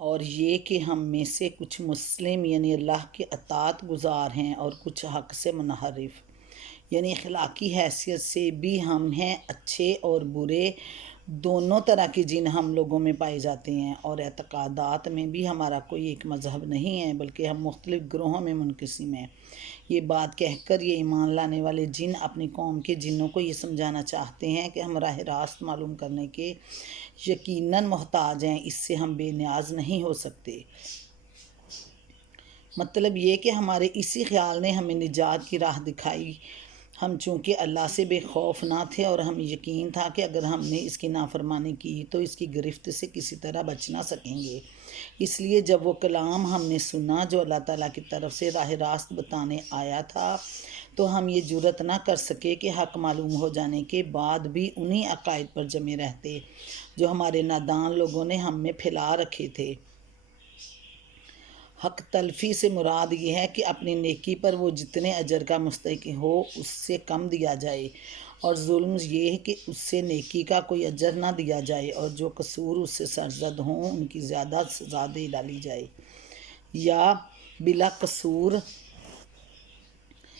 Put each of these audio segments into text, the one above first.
اور یہ کہ ہم میں سے کچھ مسلم یعنی اللہ کے اطاعت گزار ہیں اور کچھ حق سے منحرف، یعنی اخلاقی حیثیت سے بھی ہم ہیں اچھے اور برے، دونوں طرح کے جن ہم لوگوں میں پائے جاتے ہیں، اور اعتقادات میں بھی ہمارا کوئی ایک مذہب نہیں ہے بلکہ ہم مختلف گروہوں میں منقسم ہیں۔ یہ بات کہہ کر یہ ایمان لانے والے جن اپنی قوم کے جنوں کو یہ سمجھانا چاہتے ہیں کہ ہم راہ راست معلوم کرنے کے یقیناً محتاج ہیں، اس سے ہم بے نیاز نہیں ہو سکتے۔ مطلب یہ کہ ہمارے اسی خیال نے ہمیں نجات کی راہ دکھائی۔ ہم چونکہ اللہ سے بے خوف نہ تھے اور ہمیں یقین تھا کہ اگر ہم نے اس کی نافرمانی کی تو اس کی گرفت سے کسی طرح بچ نہ سکیں گے، اس لیے جب وہ کلام ہم نے سنا جو اللہ تعالیٰ کی طرف سے راہ راست بتانے آیا تھا تو ہم یہ جرأت نہ کر سکے کہ حق معلوم ہو جانے کے بعد بھی انہی عقائد پر جمے رہتے جو ہمارے نادان لوگوں نے ہم میں پھیلا رکھے تھے۔ حق تلفی سے مراد یہ ہے کہ اپنی نیکی پر وہ جتنے اجر کا مستحق ہو اس سے کم دیا جائے، اور ظلم یہ ہے کہ اس سے نیکی کا کوئی اجر نہ دیا جائے، اور جو قصور اس سے سرزد ہوں ان کی زیادہ سزا دے ڈالی جائے، یا بلا قصور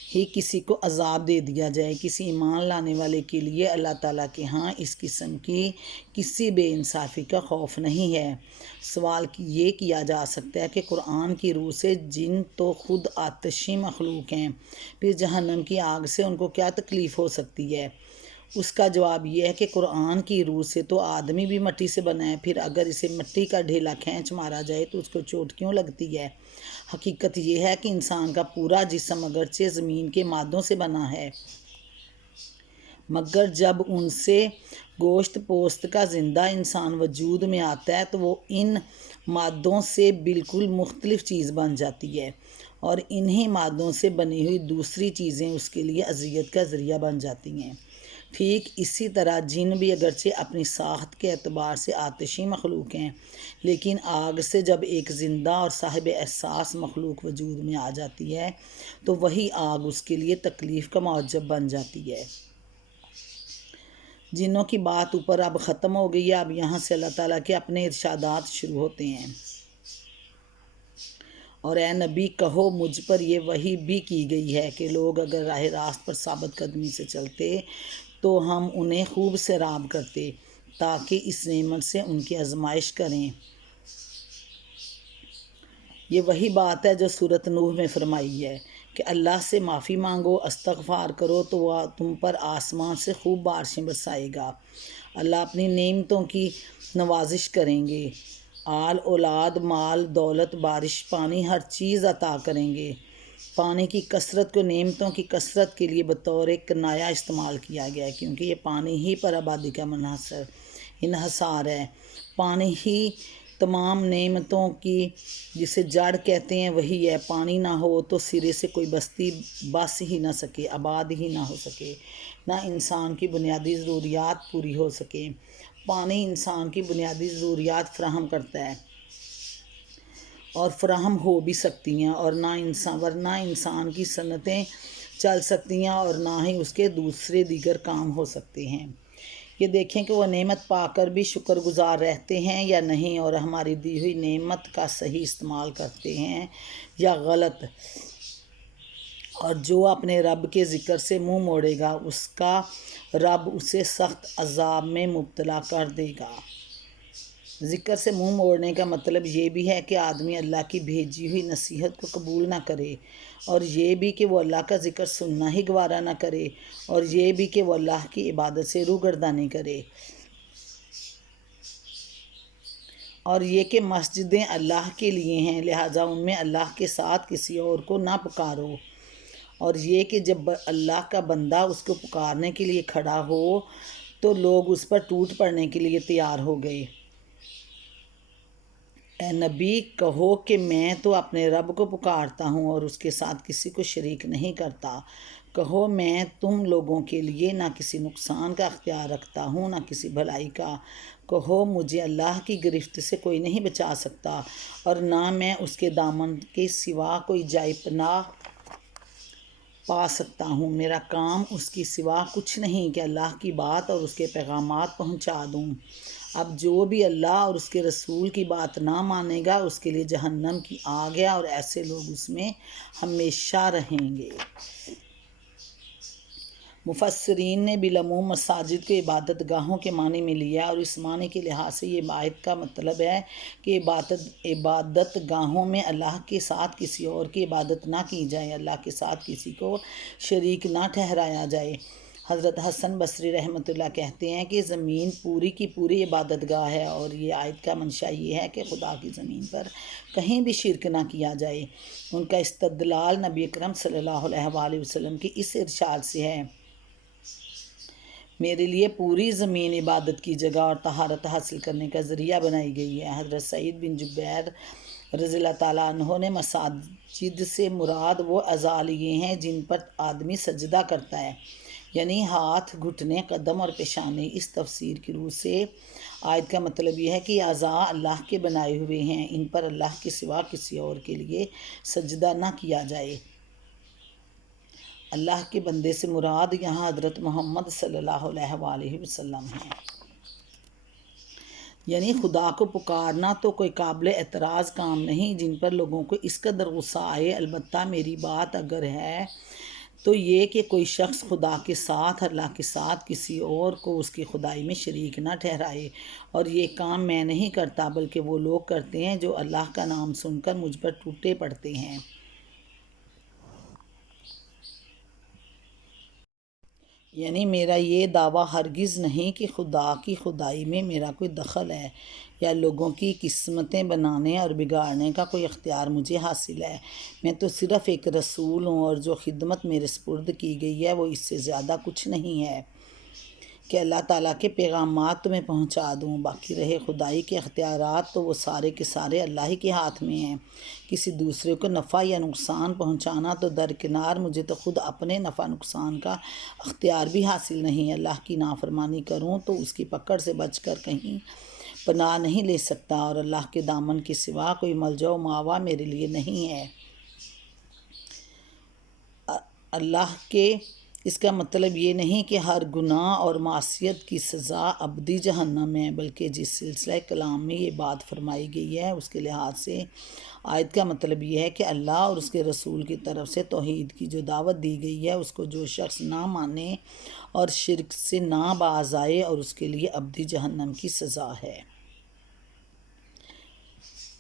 ہی کسی کو عذاب دے دیا جائے۔ کسی ایمان لانے والے کے لیے اللہ تعالیٰ کے ہاں اس قسم کی کسی بے انصافی کا خوف نہیں ہے۔ سوال یہ کیا جا سکتا ہے کہ قرآن کی روح سے جن تو خود آتشی مخلوق ہیں، پھر جہنم کی آگ سے ان کو کیا تکلیف ہو سکتی ہے؟ اس کا جواب یہ ہے کہ قرآن کی روح سے تو آدمی بھی مٹی سے بنا ہے، پھر اگر اسے مٹی کا ڈھیلا کھینچ مارا جائے تو اس کو چوٹ کیوں لگتی ہے؟ حقیقت یہ ہے کہ انسان کا پورا جسم اگرچہ زمین کے مادوں سے بنا ہے، مگر جب ان سے گوشت پوست کا زندہ انسان وجود میں آتا ہے تو وہ ان مادوں سے بالکل مختلف چیز بن جاتی ہے، اور انہی مادوں سے بنی ہوئی دوسری چیزیں اس کے لیے اذیت کا ذریعہ بن جاتی ہیں۔ ٹھیک اسی طرح جن بھی اگرچہ اپنی ساخت کے اعتبار سے آتشی مخلوق ہیں، لیکن آگ سے جب ایک زندہ اور صاحب احساس مخلوق وجود میں آ جاتی ہے تو وہی آگ اس کے لیے تکلیف کا موجب بن جاتی ہے۔ جنوں کی بات اوپر اب ختم ہو گئی ہے، اب یہاں سے اللہ تعالیٰ کے اپنے ارشادات شروع ہوتے ہیں۔ اور اے نبی کہو مجھ پر یہ وحی بھی کی گئی ہے کہ لوگ اگر راہ راست پر ثابت قدمی سے چلتے تو ہم انہیں خوب سیراب کرتے تاکہ اس نعمت سے ان کی آزمائش کریں۔ یہ وہی بات ہے جو سورۃ نوح میں فرمائی ہے کہ اللہ سے معافی مانگو، استغفار کرو تو وہ تم پر آسمان سے خوب بارشیں برسائے گا۔ اللہ اپنی نعمتوں کی نوازش کریں گے، آل اولاد، مال دولت، بارش، پانی، ہر چیز عطا کریں گے۔ پانی کی کثرت کو نعمتوں کی کثرت کے لیے بطور ایک کنایہ استعمال کیا گیا ہے، کیونکہ یہ پانی ہی پر آبادی کا انحصار ہے۔ پانی ہی تمام نعمتوں کی جسے جڑ کہتے ہیں وہی ہے۔ پانی نہ ہو تو سرے سے کوئی بستی بس ہی نہ سکے، آباد ہی نہ ہو سکے، نہ انسان کی بنیادی ضروریات پوری ہو سکیں۔ پانی انسان کی بنیادی ضروریات فراہم کرتا ہے اور فراہم ہو بھی سکتی ہیں، اور ورنہ انسان کی صنعتیں چل سکتی ہیں اور نہ ہی اس کے دوسرے دیگر کام ہو سکتے ہیں۔ یہ دیکھیں کہ وہ نعمت پا کر بھی شکر گزار رہتے ہیں یا نہیں، اور ہماری دی ہوئی نعمت کا صحیح استعمال کرتے ہیں یا غلط۔ اور جو اپنے رب کے ذکر سے منہ موڑے گا اس کا رب اسے سخت عذاب میں مبتلا کر دے گا۔ ذکر سے منہ موڑنے کا مطلب یہ بھی ہے کہ آدمی اللہ کی بھیجی ہوئی نصیحت کو قبول نہ کرے، اور یہ بھی کہ وہ اللہ کا ذکر سننا ہی گوارا نہ کرے، اور یہ بھی کہ وہ اللہ کی عبادت سے روگردانی کرے، اور یہ کہ مسجدیں اللہ کے لیے ہیں لہٰذا ان میں اللہ کے ساتھ کسی اور کو نہ پکارو، اور یہ کہ جب اللہ کا بندہ اس کو پکارنے کے لیے کھڑا ہو تو لوگ اس پر ٹوٹ پڑنے کے لیے تیار ہو گئے۔ اے نبی کہو کہ میں تو اپنے رب کو پکارتا ہوں اور اس کے ساتھ کسی کو شریک نہیں کرتا۔ کہو میں تم لوگوں کے لیے نہ کسی نقصان کا اختیار رکھتا ہوں نہ کسی بھلائی کا۔ کہو مجھے اللہ کی گرفت سے کوئی نہیں بچا سکتا، اور نہ میں اس کے دامن کے سوا کوئی جائے پناہ پا سکتا ہوں۔ میرا کام اس کی سوا کچھ نہیں کہ اللہ کی بات اور اس کے پیغامات پہنچا دوں۔ اب جو بھی اللہ اور اس کے رسول کی بات نہ مانے گا اس کے لیے جہنم کی آگ ہے اور ایسے لوگ اس میں ہمیشہ رہیں گے۔ مفسرین نے بالعموم مساجد کو عبادت گاہوں کے معنی میں لیا اور اس معنی کے لحاظ سے یہ آیت کا مطلب ہے کہ عبادت گاہوں میں اللہ کے ساتھ کسی اور کی عبادت نہ کی جائے، اللہ کے ساتھ کسی کو شریک نہ ٹھہرایا جائے۔ حضرت حسن بصری رحمۃ اللہ کہتے ہیں کہ زمین پوری کی پوری عبادت گاہ ہے، اور یہ آیت کا منشا یہ ہے کہ خدا کی زمین پر کہیں بھی شرک نہ کیا جائے۔ ان کا استدلال نبی اکرم صلی اللہ علیہ وآلہ وسلم کی اس ارشاد سے ہے، میرے لیے پوری زمین عبادت کی جگہ اور طہارت حاصل کرنے کا ذریعہ بنائی گئی ہے۔ حضرت سعید بن جبیر رضی اللہ تعالیٰ عنہ نے مساجد سے مراد وہ اعضاء لیے ہیں جن پر آدمی سجدہ کرتا ہے، یعنی ہاتھ، گھٹنے، قدم اور پیشانی۔ اس تفسیر کی روح سے آیت کا مطلب یہ ہے کہ یہ اعضاء اللہ کے بنائے ہوئے ہیں، ان پر اللہ کے سوا کسی اور کے لیے سجدہ نہ کیا جائے۔ اللہ کے بندے سے مراد یہاں حضرت محمد صلی اللہ علیہ وآلہ وسلم ہیں۔ یعنی خدا کو پکارنا تو کوئی قابل اعتراض کام نہیں جن پر لوگوں کو اس قدر غصہ آئے۔ البتہ میری بات اگر ہے تو یہ کہ کوئی شخص خدا کے ساتھ، اللہ کے ساتھ کسی اور کو اس کی خدائی میں شریک نہ ٹھہرائے، اور یہ کام میں نہیں کرتا بلکہ وہ لوگ کرتے ہیں جو اللہ کا نام سن کر مجھ پر ٹوٹے پڑتے ہیں۔ یعنی میرا یہ دعویٰ ہرگز نہیں کہ خدا کی خدائی میں میرا کوئی دخل ہے یا لوگوں کی قسمتیں بنانے اور بگاڑنے کا کوئی اختیار مجھے حاصل ہے۔ میں تو صرف ایک رسول ہوں، اور جو خدمت میرے سپرد کی گئی ہے وہ اس سے زیادہ کچھ نہیں ہے کہ اللہ تعالیٰ کے پیغامات تمہیں پہنچا دوں۔ باقی رہے خدائی کے اختیارات تو وہ سارے کے سارے اللہ ہی کے ہاتھ میں ہیں۔ کسی دوسرے کو نفع یا نقصان پہنچانا تو درکنار، مجھے تو خود اپنے نفع نقصان کا اختیار بھی حاصل نہیں۔ اللہ کی نافرمانی کروں تو اس کی پکڑ سے بچ کر کہیں پناہ نہیں لے سکتا، اور اللہ کے دامن کے سوا کوئی ملجا و ماوا میرے لیے نہیں ہے۔ اللہ کے اس کا مطلب یہ نہیں کہ ہر گناہ اور معصیت کی سزا ابدی جہنم ہے، بلکہ جس سلسلہ کلام میں یہ بات فرمائی گئی ہے اس کے لحاظ سے آیت کا مطلب یہ ہے کہ اللہ اور اس کے رسول کی طرف سے توحید کی جو دعوت دی گئی ہے اس کو جو شخص نہ مانے اور شرک سے نہ باز آئے، اور اس کے لیے ابدی جہنم کی سزا ہے۔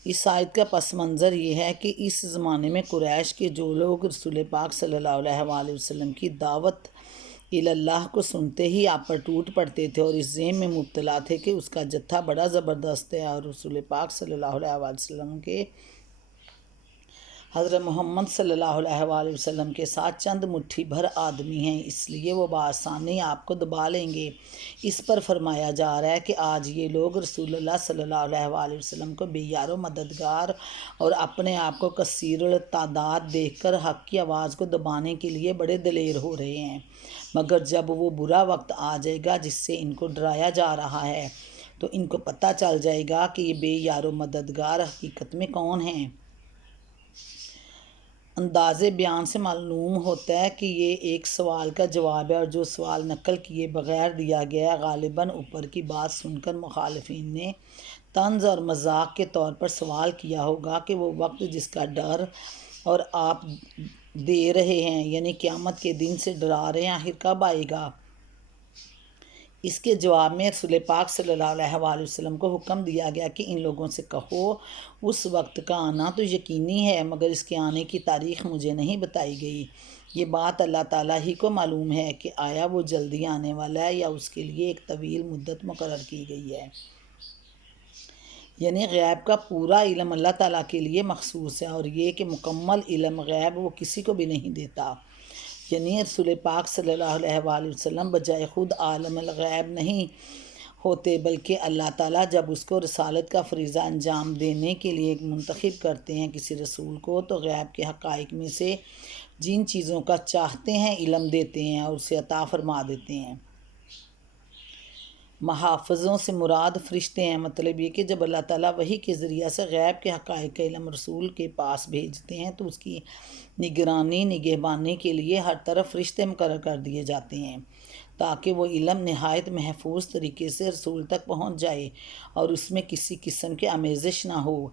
اس آیت کا پس منظر یہ ہے کہ اس زمانے میں قریش کے جو لوگ رسول پاک صلی اللہ علیہ وآلہ وسلم کی دعوت اللہ کو سنتے ہی آپ پر ٹوٹ پڑتے تھے، اور اس ذہن میں مبتلا تھے کہ اس کا جتھا بڑا زبردست ہے، اور رسول پاک صلی اللہ علیہ وآلہ وسلم کے حضرت محمد صلی اللہ علیہ وآلہ وسلم کے ساتھ چند مٹھی بھر آدمی ہیں، اس لیے وہ بآسانی آپ کو دبا لیں گے۔ اس پر فرمایا جا رہا ہے کہ آج یہ لوگ رسول اللہ صلی اللہ علیہ وآلہ وسلم کو بے یار و مددگار اور اپنے آپ کو کثیر التعداد دیکھ کر حق کی آواز کو دبانے کے لیے بڑے دلیر ہو رہے ہیں، مگر جب وہ برا وقت آ جائے گا جس سے ان کو ڈرایا جا رہا ہے تو ان کو پتہ چل جائے گا کہ یہ بے یار و مددگار حقیقت میں کون ہیں۔ انداز بیان سے معلوم ہوتا ہے کہ یہ ایک سوال کا جواب ہے، اور جو سوال نقل کیے بغیر دیا گیا غالباً اوپر کی بات سن کر مخالفین نے طنز اور مذاق کے طور پر سوال کیا ہوگا کہ وہ وقت جس کا ڈر اور آپ دے رہے ہیں، یعنی قیامت کے دن سے ڈرا رہے ہیں، آخر کب آئے گا؟ اس کے جواب میں رسول پاک صلی اللہ علیہ وآلہ وسلم کو حکم دیا گیا کہ ان لوگوں سے کہو اس وقت کا آنا تو یقینی ہے، مگر اس کے آنے کی تاریخ مجھے نہیں بتائی گئی۔ یہ بات اللہ تعالیٰ ہی کو معلوم ہے کہ آیا وہ جلدی آنے والا ہے یا اس کے لیے ایک طویل مدت مقرر کی گئی ہے۔ یعنی غیب کا پورا علم اللہ تعالیٰ کے لیے مخصوص ہے، اور یہ کہ مکمل علم غیب وہ کسی کو بھی نہیں دیتا۔ یعنی رسول پاک صلی اللہ علیہ وآلہ وسلم بجائے خود عالم الغیب نہیں ہوتے، بلکہ اللہ تعالیٰ جب اس کو رسالت کا فریضہ انجام دینے کے لیے منتخب کرتے ہیں کسی رسول کو، تو غیب کے حقائق میں سے جن چیزوں کا چاہتے ہیں علم دیتے ہیں اور اسے عطا فرما دیتے ہیں۔ محافظوں سے مراد فرشتے ہیں۔ مطلب یہ کہ جب اللہ تعالیٰ وحی کے ذریعہ سے غیب کے حقائق کا علم رسول کے پاس بھیجتے ہیں تو اس کی نگرانی نگہبانی کے لیے ہر طرف فرشتے مقرر کر دیے جاتے ہیں تاکہ وہ علم نہایت محفوظ طریقے سے رسول تک پہنچ جائے اور اس میں کسی قسم کی آمیزش نہ ہو۔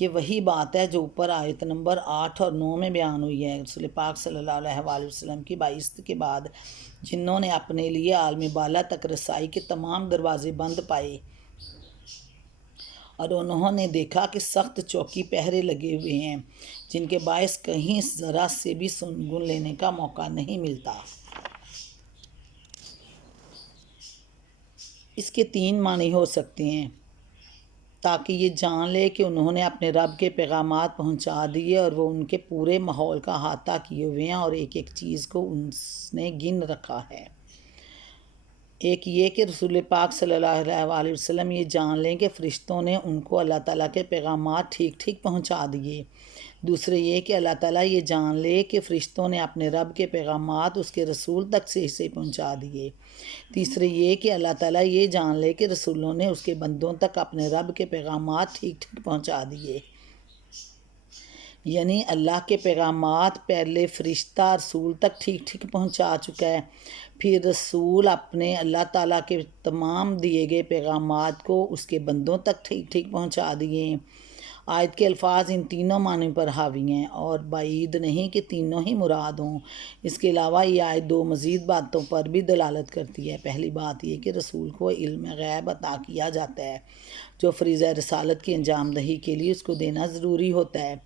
یہ وہی بات ہے جو اوپر آیت نمبر 8 اور 9 میں بیان ہوئی ہے۔ رسول پاک صلی اللہ علیہ وآلہ وسلم کی بعثت کے بعد جنہوں نے اپنے لیے عالم بالا تک رسائی کے تمام دروازے بند پائے اور انہوں نے دیکھا کہ سخت چوکی پہرے لگے ہوئے ہیں جن کے باعث کہیں ذرا سے بھی سنگن لینے کا موقع نہیں ملتا۔ اس کے 3 معنی ہو سکتے ہیں، تاکہ یہ جان لے کہ انہوں نے اپنے رب کے پیغامات پہنچا دیے اور وہ ان کے پورے ماحول کا احاطہ کیے ہوئے ہیں اور ایک ایک چیز کو اس نے گن رکھا ہے۔ ایک یہ کہ رسول پاک صلی اللہ علیہ وآلہ وسلم یہ جان لیں کہ فرشتوں نے ان کو اللہ تعالیٰ کے پیغامات ٹھیک ٹھیک پہنچا دیے۔ دوسرے یہ کہ اللہ تعالیٰ یہ جان لے کہ فرشتوں نے اپنے رب کے پیغامات اس کے رسول تک صحیح سے پہنچا دیے۔ تیسرے یہ کہ اللہ تعالیٰ یہ جان لے کہ رسولوں نے اس کے بندوں تک اپنے رب کے پیغامات ٹھیک ٹھیک پہنچا دیے۔ یعنی اللہ کے پیغامات پہلے فرشتہ رسول تک ٹھیک ٹھیک پہنچا چکا ہے، پھر رسول اپنے اللہ تعالیٰ کے تمام دیے گئے پیغامات کو اس کے بندوں تک ٹھیک ٹھیک پہنچا دیے ہیں۔ آیت کے الفاظ ان تینوں معنی پر حاوی ہیں اور بعید نہیں کہ تینوں ہی مراد ہوں۔ اس کے علاوہ یہ آیت 2 مزید باتوں پر بھی دلالت کرتی ہے۔ پہلی بات یہ کہ رسول کو علم غیب عطا کیا جاتا ہے جو فریضہ رسالت کی انجام دہی کے لیے اس کو دینا ضروری ہوتا ہے۔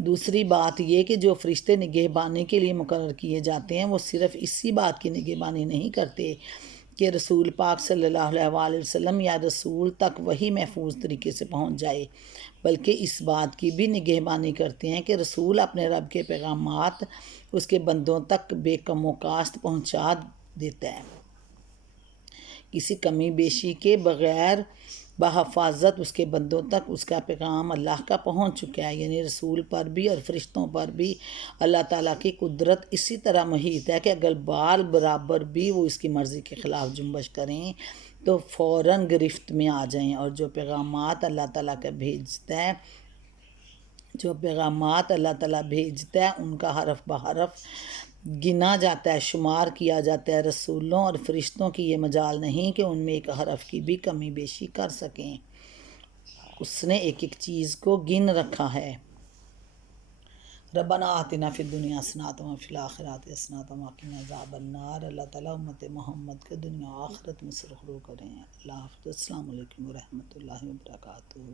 دوسری بات یہ کہ جو فرشتے نگہبانی کے لیے مقرر کیے جاتے ہیں وہ صرف اسی بات کی نگہبانی نہیں کرتے کہ رسول پاک صلی اللہ علیہ وآلہ وسلم یا رسول تک وہی محفوظ طریقے سے پہنچ جائے، بلکہ اس بات کی بھی نگہبانی کرتے ہیں کہ رسول اپنے رب کے پیغامات اس کے بندوں تک بے کم و کاست پہنچا دیتا ہے، کسی کمی بیشی کے بغیر بحفاظت اس کے بندوں تک اس کا پیغام اللہ کا پہنچ چکا ہے۔ یعنی رسول پر بھی اور فرشتوں پر بھی اللہ تعالیٰ کی قدرت اسی طرح محیط ہے کہ اگر بال برابر بھی وہ اس کی مرضی کے خلاف جنبش کریں تو فوراً گرفت میں آ جائیں، اور جو پیغامات اللہ تعالیٰ بھیجتا ہے ان کا حرف بحرف گنا جاتا ہے، شمار کیا جاتا ہے۔ رسولوں اور فرشتوں کی یہ مجال نہیں کہ ان میں ایک حرف کی بھی کمی بیشی کر سکیں، اس نے ایک ایک چیز کو گن رکھا ہے۔ ربنا آتنا فی الدنیا حسنۃ وفی الآخرۃ حسنۃ وقنا عذاب النار۔ اللہ تعالیٰ امت محمد کے دنیا و آخرت میں سرخرو کریں۔ اللہ حافظ۔ السلام علیکم ورحمۃ اللہ وبرکاتہ۔